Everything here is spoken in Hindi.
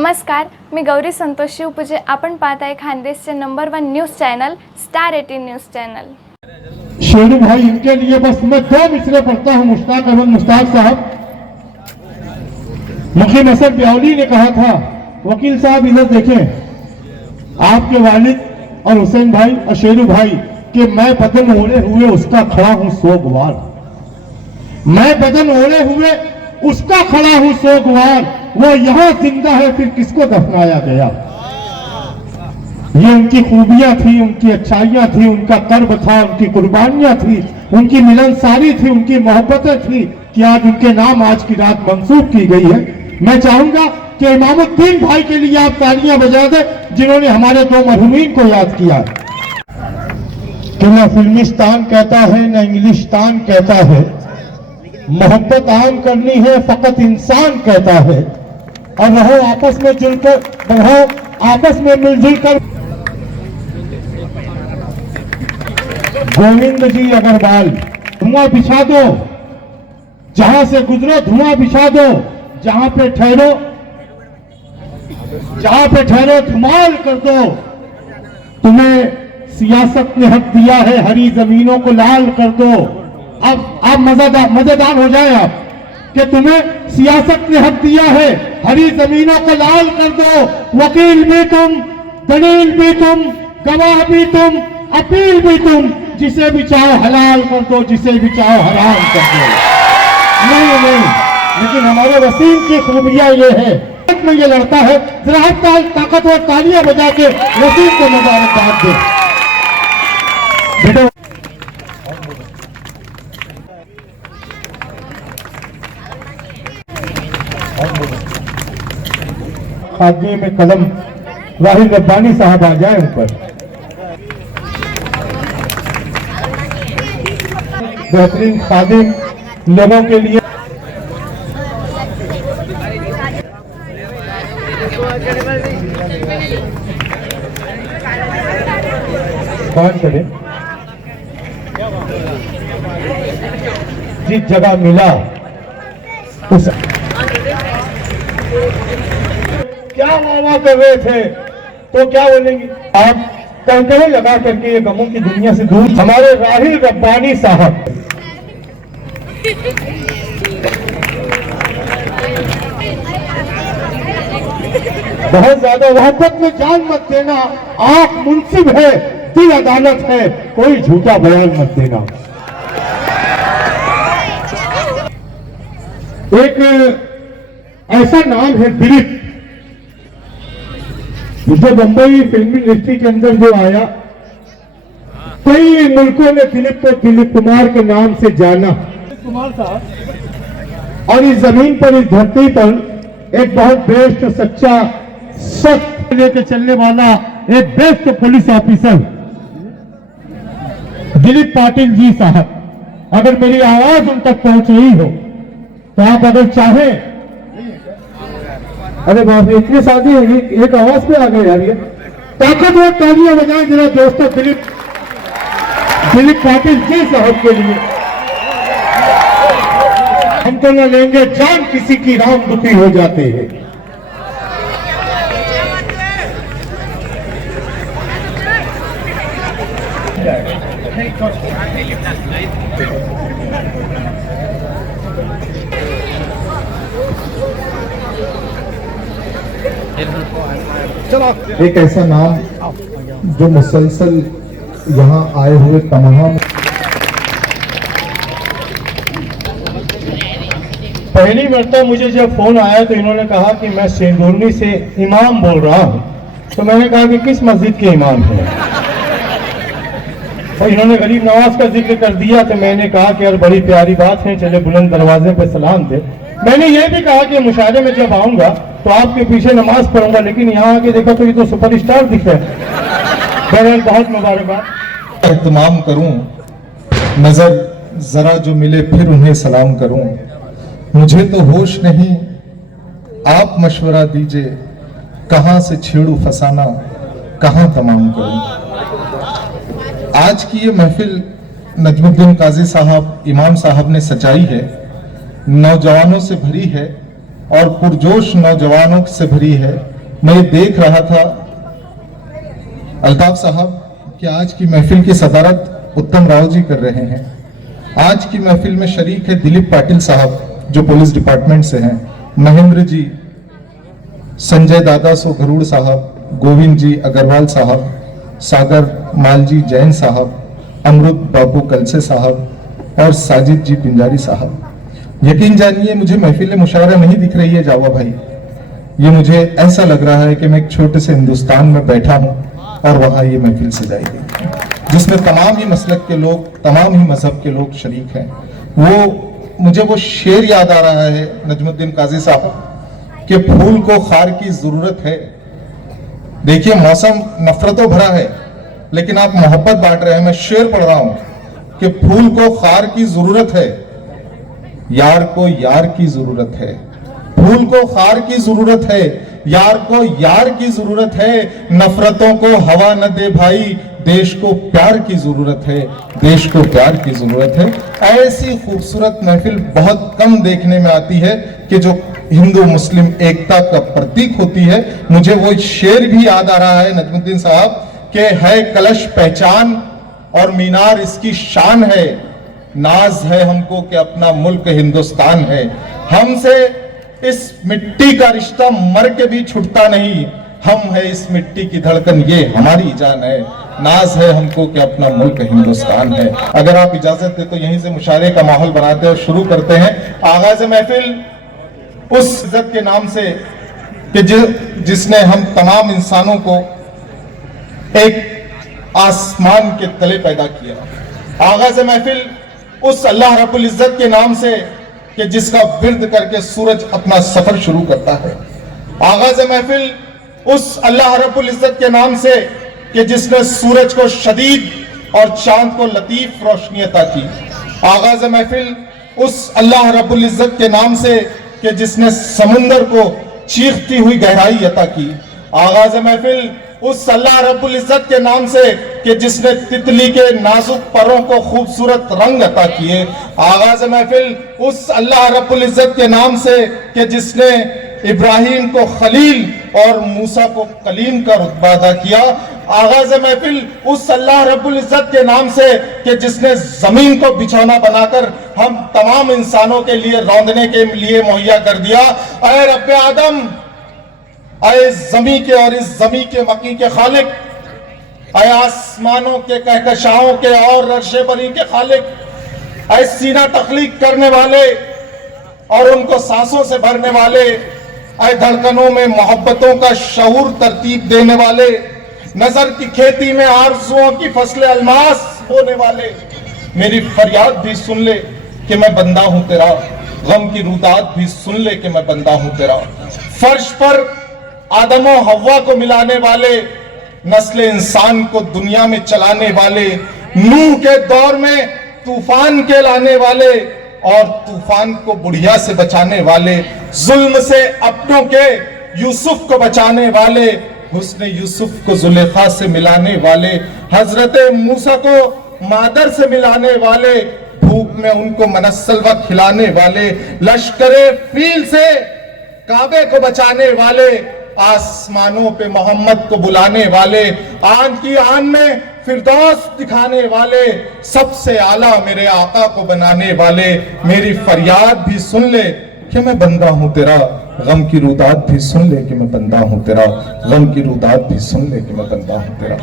नमस्कार, मी गौरी संतोष शिवपूजे. आपण पाहत आहे खानदेशचे number 1 news channel star 18 news channel. Sheru भाई, इनके लिए बस मैं 2 मिसरे पढ़ता हूँ. मुश्ताक अहमद मुश्ताक साहब, मुखिम असद ब्यावली ने कहा था, वकील साहब इधर देखें, आपके वालिद और हुसैन भाई और शेरू भाई के मैं बदन ओढ़े हुए उसका खड़ा हूँ सोगवार. मैं बदन ओढ़े हुए उसका खड़ा हूँ सोगवार. वो यहाँ जिंदा है, फिर किसको दफनाया गया. ये उनकी खूबियां थी, उनकी अच्छाइयां थी, उनका कर्ब था, उनकी कुर्बानियां थी, उनकी मिलनसारी थी, उनकी मोहब्बतें थी कि आज उनके नाम आज की रात मंसूब की गई है. मैं चाहूंगा कि इमामुद्दीन भाई के लिए आप तालियां बजा दें, जिन्होंने हमारे 2 मरहूमीन को याद किया. कि न फिल्मिस्तान कहता है न इंग्लिस्तान कहता है, मोहब्बत आम करनी है फकत इंसान कहता है. और रहो आपस में जुलकर, रहो आपस में मिलजुल कर. गोविंद जी अग्रवाल, धुआं बिछा दो, जहां से गुजरो धुआं बिछा दो, जहां पे ठहरो धुमाल कर दो. तुम्हें सियासत ने हक दिया है, हरी जमीनों को लाल कर दो. अब आप मजेदार हो जाए आप कि तुम्हें सियासत ने हक दिया है, हरी जमीनों को लाल कर दो. वकील भी तुम, दलील भी तुम, गवाह भी तुम, अपील भी तुम. जिसे भी चाहो हलाल कर दो, जिसे भी चाहो हराम कर दो. नहीं, लेकिन हमारे वसीम की खूबियां ये है, में ये लड़ता है. जरा ताकतवर तालियां बजा के वसीम को मुबारकबाद दे. बेटा खादे में कलम वाहिद रब्बानी साहब आ जाए ऊपर. बेहतरीन खादिम लोगों के लिए कौन करे, जिस जगह मिला उस क्या वाह कर रहे थे तो क्या बोलेंगे आप. कंकड़े लगा करके ये गमों की दुनिया से दूर हमारे राहिल रब्बानी साहब. बहुत ज्यादा मोहब्बत में जान मत देना, आंख मुंसिब है, दिल अदालत है, कोई झूठा बयान मत देना. एक ऐसा नाम है दिलीप, जो बंबई फिल्म इंडस्ट्री के अंदर जो आया, कई मुल्कों ने दिलीप को दिलीप कुमार के नाम से जाना. कुमार साहब, और इस जमीन पर, इस धरती पर एक बहुत बेस्ट, सच्चा, सख्त लेके चलने वाला एक best police officer Dilip Patil ji साहब. अगर मेरी आवाज उन तक पहुंच रही हो तो आप अगर चाहें, अरे बाप रे, इतनी शादी है, एक आवाज पे आ गए यार. ये ताकतवर तालियां बजाएं जरा दोस्तों दिलीप पाटिल जी साहब के लिए. हम तो न लेंगे जान किसी की, राम दुखी हो जाते हैं. एक ऐसा नाम जो मुसलसल यहाँ आए हुए तमाम, पहली मरतबा मुझे जब फोन आया तो इन्होंने कहा कि मैं सेंदुरनी से इमाम बोल रहा हूँ. तो मैंने कहा कि किस मस्जिद के इमाम हैं. और इन्होंने गरीब नवाज का जिक्र कर दिया तो मैंने कहा कि यार बड़ी प्यारी बात है, चले बुलंद दरवाजे पे सलाम दे. मैंने ये भी कहा कि मुशाहरे में जब आऊंगा तो आपके पीछे नमाज पढ़ूंगा, लेकिन यहाँ आके देखा तो ये तो सुपरस्टार दिख रहे हैं. बहरहाल बहुत मुबारकबाद. एहतमाम करूं, नजर जरा जो मिले फिर उन्हें सलाम करूं. मुझे तो होश नहीं, आप मशवरा दीजिए, कहां से छेड़ू फसाना, कहां तमाम करूं. आज की ये महफिल नजमुद्दीन काजी साहब, इमाम साहब ने सजाई है, नौजवानों से भरी है, और पुरजोश नौजवानों से भरी है। मैं ये देख रहा था अल्ताफ साहब कि आज की महफिल की सदारत उत्तम राव जी कर रहे हैं। आज की महफिल में शरीक है दिलीप पाटिल साहब जो पुलिस डिपार्टमेंट से हैं, महेंद्र जी, संजय दादा सो गरुड़ साहब, गोविंद जी अग्रवाल साहब, सागर मालजी जैन साहब, अमृत बाबू कलसे साहब और साजिद जी पिंजारी साहब। यकीन जानिए मुझे महफिल मुशायरा नहीं दिख रही है जावा भाई, ये मुझे ऐसा लग रहा है कि मैं एक छोटे से हिंदुस्तान में बैठा हूं और वहां ये महफिल सजाई गई जिसमें तमाम ही मसलक के लोग, तमाम ही मजहब के लोग शरीक हैं। मुझे वो शेर याद आ रहा है नजमुद्दीन काजी साहब कि फूल को खार की जरूरत है। देखिए मौसम नफरतों भरा है लेकिन आप मोहब्बत बांट रहे हैं। मैं शेर पढ़ रहा हूं कि फूल को खार की जरूरत है, यार को यार की जरूरत है। फूल को खार की जरूरत है, यार को यार की जरूरत है। नफरतों को हवा न दे भाई, देश को प्यार की जरूरत है, देश को प्यार की जरूरत है। ऐसी खूबसूरत महफिल बहुत कम देखने में आती है कि जो हिंदू मुस्लिम एकता का प्रतीक होती है। मुझे वो शेर भी याद आ रहा है नजमुद्दीन साहब के, है कलश पहचान और मीनार इसकी शान है, नाज है हमको कि अपना मुल्क हिंदुस्तान है। हमसे इस मिट्टी का रिश्ता मर के भी छूटता नहीं, हम है इस मिट्टी की धड़कन, ये हमारी जान है। नाज है हमको कि अपना मुल्क हिंदुस्तान है। अगर आप इजाजत दे तो यहीं से मुशायरे का माहौल बनाते और शुरू करते हैं। आगाज महफिल उस इज्जत के नाम से कि जिसने हम तमाम इंसानों को एक आसमान के तले पैदा किया। आगाज महफिल उस अल्लाह रब्बुल इज्जत के नाम से कि जिसका विर्द करके सूरज अपना सफर शुरू करता है। आगाज महफिल उस अल्लाह रब्बुल इज्जत के नाम से कि जिसने सूरज को शदीद और चांद को लतीफ रोशनी अता की। आगाज महफिल उस अल्लाह रब्बुल इज्जत के नाम से कि जिसने समुंदर को चीखती हुई गहराई अता की। आगाज महफिल उस अल्लाह रब्बुल इज्जत के नाम से कि जिसने तितली के नाजुक परों को खूबसूरत रंग अता किए। आगाज महफिल उस अल्लाह रब्बुल इज्जत के नाम से कि जिसने इब्राहिम को खलील और मूसा को कलीम का रुतबा अदा किया। आगाज महफिल उस अल्लाह रब्बुल इज्जत के नाम से कि जिसने जमीन को बिछौना बनाकर हम तमाम इंसानों के लिए रौंदने के लिए मुहैया कर दिया। ऐ रब्बे आदम, ऐ जमी के और इस जमी के मकी के खालिक, ऐ आसमानों के कहकशाओं के और अर्शे बरी के खालिक, ऐ सीना तख्लीक करने वाले और उनको सांसों से भरने वाले, ऐ धड़कनों में मोहब्बतों का शऊर तरतीब देने वाले, नजर की खेती में आरज़ुओं की फसलें अलमास होने वाले, मेरी फरियाद भी सुन ले कि मैं बंदा हूं तेरा, गम की रुदात भी सुन ले कि मैं बंदा हूं तेरा। फर्श पर आदम और हव्वा को मिलाने वाले, नस्ल इंसान को दुनिया में चलाने वाले, नूह के दौर में तूफान के लाने वाले और तूफान को बुढ़िया से बचाने वाले, जुल्म से अपनों के यूसुफ को बचाने वाले, हुस्न यूसुफ को जुलेखा से मिलाने वाले, हजरत मूसा को मादर से मिलाने वाले, भूख में उनको मनस्सलवा खिलाने वाले, लश्करे फील से काबे को बचाने वाले, आसमानों पे मोहम्मद को बुलाने वाले, आन की आन में फिरदौस दिखाने वाले, सबसे आला मेरे आका को बनाने वाले, मेरी फरियाद भी सुन ले कि मैं बंदा हूं तेरा, गम की रुदात भी सुन ले कि मैं बंदा हूं तेरा, गम की रुदात भी सुन ले कि मैं बंदा हूं तेरा।